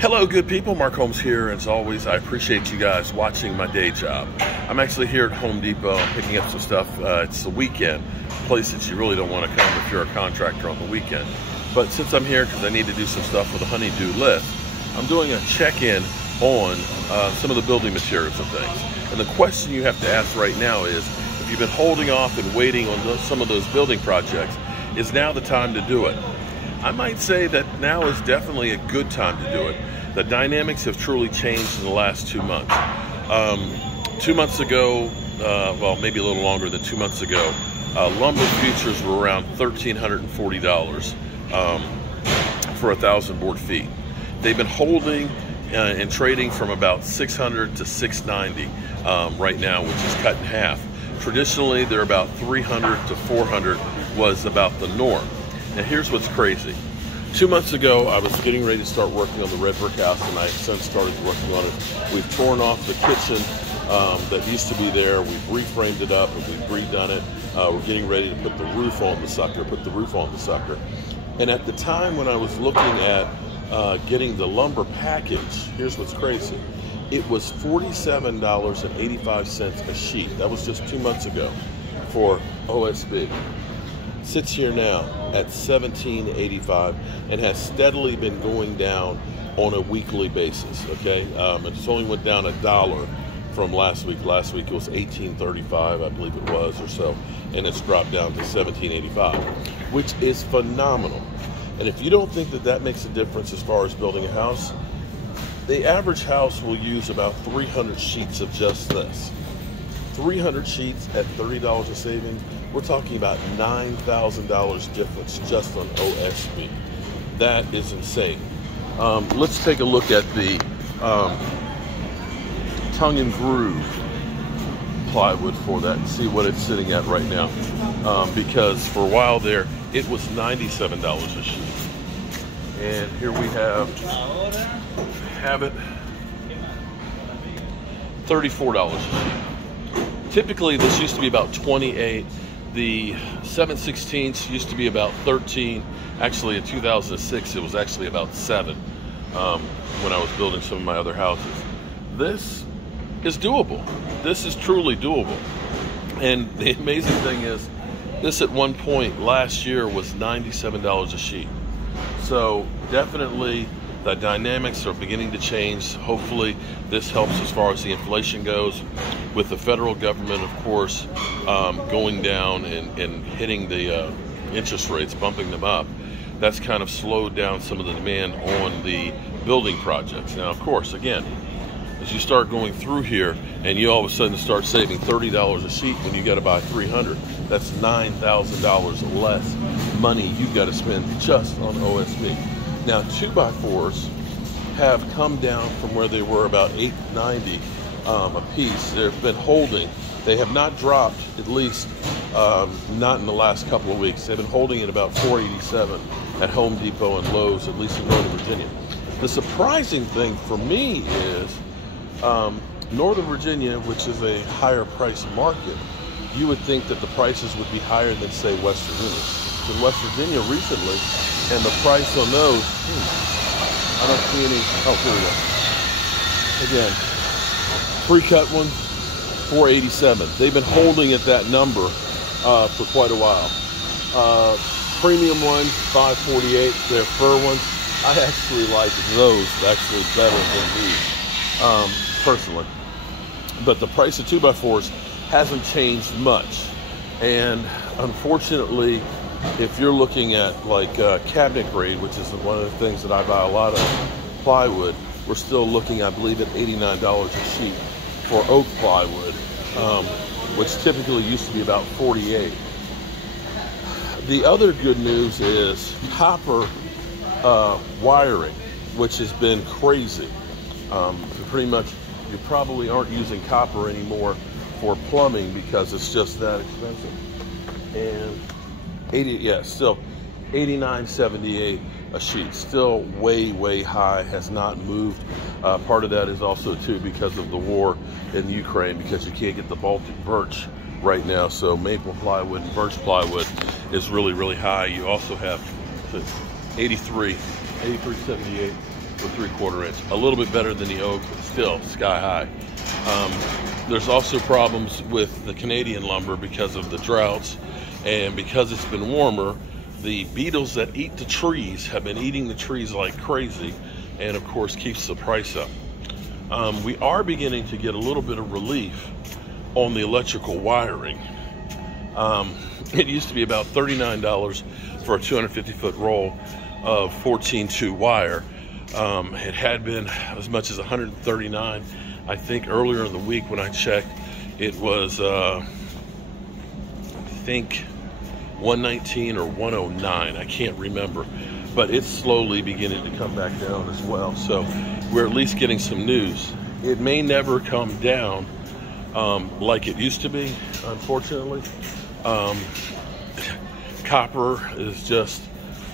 Hello, good people. Mark Holmes here. As always, I appreciate you guys watching my day job. I'm actually here at Home Depot. I'm picking up some stuff. It's the weekend, a place that you really don't want to come if you're a contractor on the weekend. But since I'm here because I need to do some stuff for the honeydew list, I'm doing a check-in on some of the building materials and things. And the question you have to ask right now is, if you've been holding off and waiting on some of those building projects, is now the time to do it? I might say that now is definitely a good time to do it. The dynamics have truly changed in the last 2 months. 2 months ago, well, maybe a little longer than 2 months ago, lumber futures were around $1,340 for 1,000 board feet. They've been holding and trading from about $600 to $690 right now, which is cut in half. Traditionally, they're about $300 to $400 was about the norm. Now here's what's crazy. 2 months ago, I was getting ready to start working on the red brick house, and I since started working on it. We've torn off the kitchen that used to be there. We've reframed it up and we've redone it. We're getting ready to put the roof on the sucker, And at the time when I was looking at getting the lumber package, here's what's crazy. It was $47.85 a sheet. That was just 2 months ago for OSB. Sits here now at $17.85 and has steadily been going down on a weekly basis. Okay, it's only went down $1 from last week. Last week it was $18.35, I believe it was, or so, and it's dropped down to $17.85, which is phenomenal. And if you don't think that that makes a difference as far as building a house, the average house will use about 300 sheets of just this. 300 sheets at $30 a saving, we're talking about $9,000 difference just on OSB. That is insane. Let's take a look at the tongue and groove plywood for that and see what it's sitting at right now. Because for a while there, it was $97 a sheet. And here we have it, $34 a sheet. Typically, this used to be about 28. The 7/16 used to be about 13. Actually, in 2006, it was actually about 7 when I was building some of my other houses. This is doable. This is truly doable. And the amazing thing is, this at one point last year was $97 a sheet. So definitely the dynamics are beginning to change. Hopefully this helps as far as the inflation goes. With the federal government, of course, going down and hitting the interest rates, bumping them up, that's kind of slowed down some of the demand on the building projects. Now, of course, again, as you start going through here and you all of a sudden start saving $30 a sheet when you got to buy 300, that's $9,000 less money you've got to spend just on OSB. Now, 2x4s have come down from where they were about $8.90 a piece. They've been holding. They have not dropped, at least not in the last couple of weeks. They've been holding at about $4.87 at Home Depot and Lowe's, at least in Northern Virginia. The surprising thing for me is Northern Virginia, which is a higher price market, you would think that the prices would be higher than, say, West Virginia. In West Virginia recently, and the price on those, I don't see any, oh, here we go. Again, pre-cut ones, $4.87. They've been holding at that number for quite a while. Premium ones, $5.48. They're fur ones. I actually like those actually better than these, personally. But the price of 2x4s hasn't changed much. And unfortunately, if you're looking at like cabinet grade, which is one of the things that I buy a lot of plywood, we're still looking, I believe, at $89 a sheet for oak plywood, which typically used to be about $48. The other good news is copper wiring, which has been crazy. Pretty much, you probably aren't using copper anymore for plumbing because it's just that expensive. And still $89.78 a sheet, still way high, has not moved. Part of that is also too because of the war in Ukraine, because you can't get the Baltic birch right now, so maple plywood and birch plywood is really high. You also have 83.78 for 3/4 inch. A little bit better than the oak, but still sky high. There's also problems with the Canadian lumber because of the droughts, and because it's been warmer, the beetles that eat the trees have been eating the trees like crazy, and of course keeps the price up. We are beginning to get a little bit of relief on the electrical wiring. It used to be about $39 for a 250-foot roll of 14-2 wire. It had been as much as $139. I think earlier in the week when I checked, it was I think $119 or $109. I can't remember, but it's slowly beginning to come back down as well. So we're at least getting some news. It may never come down like it used to be, unfortunately. Copper is just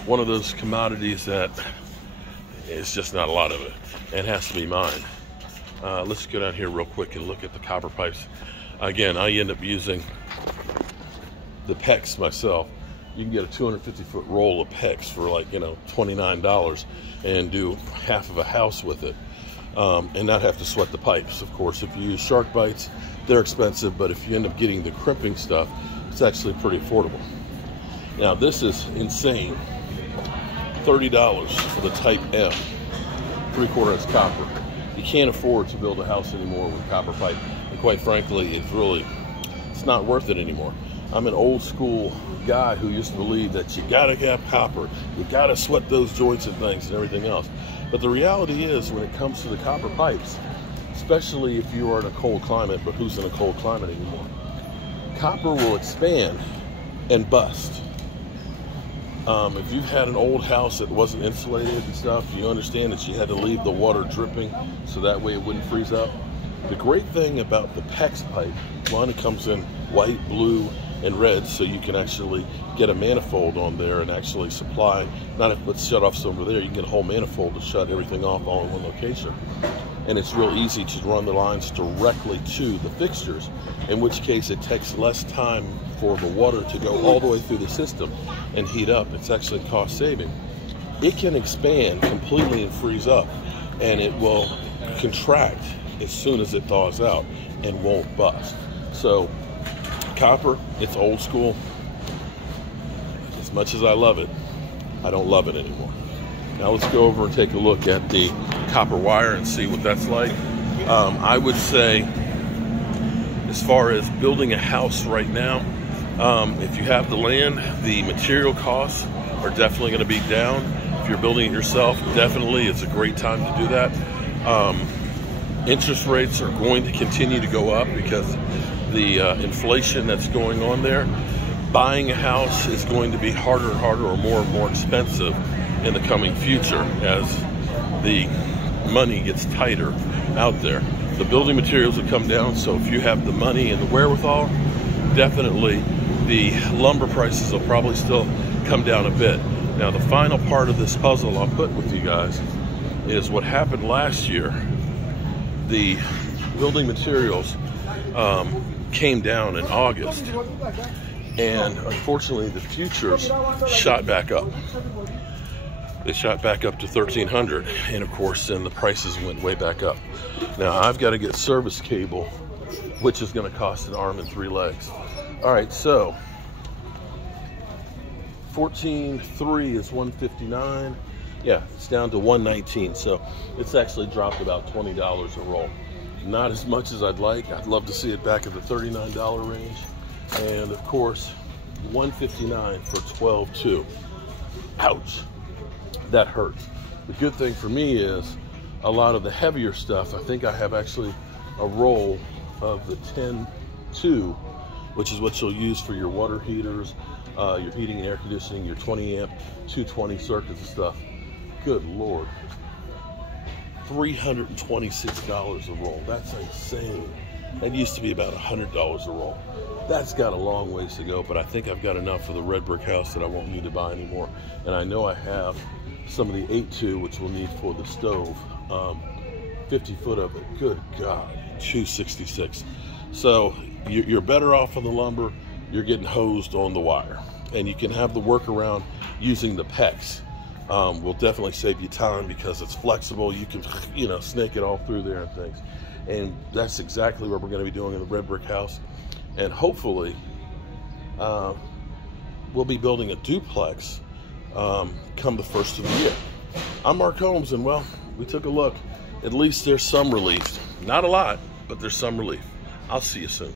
one of those commodities that is just not a lot of it, and has to be mined. Let's go down here real quick and look at the copper pipes. Again, I end up using the PEX myself. You can get a 250-foot roll of PEX for like, $29 and do half of a house with it, and not have to sweat the pipes. Of course, if you use shark bites, they're expensive, but if you end up getting the crimping stuff, it's actually pretty affordable. Now, this is insane. $30 for the Type M, 3/4 inch copper. You can't afford to build a house anymore with copper pipe, and quite frankly, it's not worth it anymore. I'm an old school guy who used to believe that you gotta have copper, you gotta sweat those joints and things and everything else. But the reality is, when it comes to the copper pipes, especially if you are in a cold climate, but who's in a cold climate anymore? Copper will expand and bust. If you've had an old house that wasn't insulated and stuff, you understand that you had to leave the water dripping so that way it wouldn't freeze up. The great thing about the PEX pipe, one, it comes in white, blue, and red, so you can actually get a manifold on there and actually supply, not if it's shut off over there, you can get a whole manifold to shut everything off all in one location. And it's real easy to run the lines directly to the fixtures, in which case it takes less time for the water to go all the way through the system and heat up. It's actually cost saving. It can expand completely and freeze up, and it will contract as soon as it thaws out and won't bust. So copper, it's old school. As much as I love it, I don't love it anymore. Now let's go over and take a look at the copper wire and see what that's like. I would say, as far as building a house right now, if you have the land, the material costs are definitely going to be down. If you're building it yourself, definitely it's a great time to do that. Interest rates are going to continue to go up because the inflation that's going on there. Buying a house is going to be harder and harder, or more and more expensive in the coming future as the money gets tighter out there. The building materials will come down, so if you have the money and the wherewithal, definitely the lumber prices will probably still come down a bit. Now, the final part of this puzzle I'll put with you guys is what happened last year. The building materials came down in August, and unfortunately the futures shot back up. They shot back up to 1,300, and of course then the prices went way back up. Now I've got to get service cable, which is going to cost an arm and 3 legs. All right, so 14.3 is 159. Yeah, it's down to 119, so it's actually dropped about $20 a roll. Not as much as I'd like. I'd love to see it back at the $39 range. And of course, 159 for 12.2. Ouch, that hurts. The good thing for me is a lot of the heavier stuff, I think I have actually a roll of the 10.2, which is what you'll use for your water heaters, your heating and air conditioning, your 20 amp, 220 circuits and stuff. Good Lord, $326 a roll. That's insane. That used to be about $100 a roll. That's got a long ways to go, but I think I've got enough for the red brick house that I won't need to buy anymore. And I know I have some of the 8.2, which we'll need for the stove. 50 foot of it. Good God, $266. So you're better off on the lumber. You're getting hosed on the wire, and you can have the workaround using the PEX. will definitely save you time because it's flexible. You can, you know, snake it all through there and things. And that's exactly what we're going to be doing in the red brick house. And hopefully, we'll be building a duplex come the first of the year. I'm Mark Holmes, and well, we took a look. At least there's some relief. Not a lot, but there's some relief. I'll see you soon.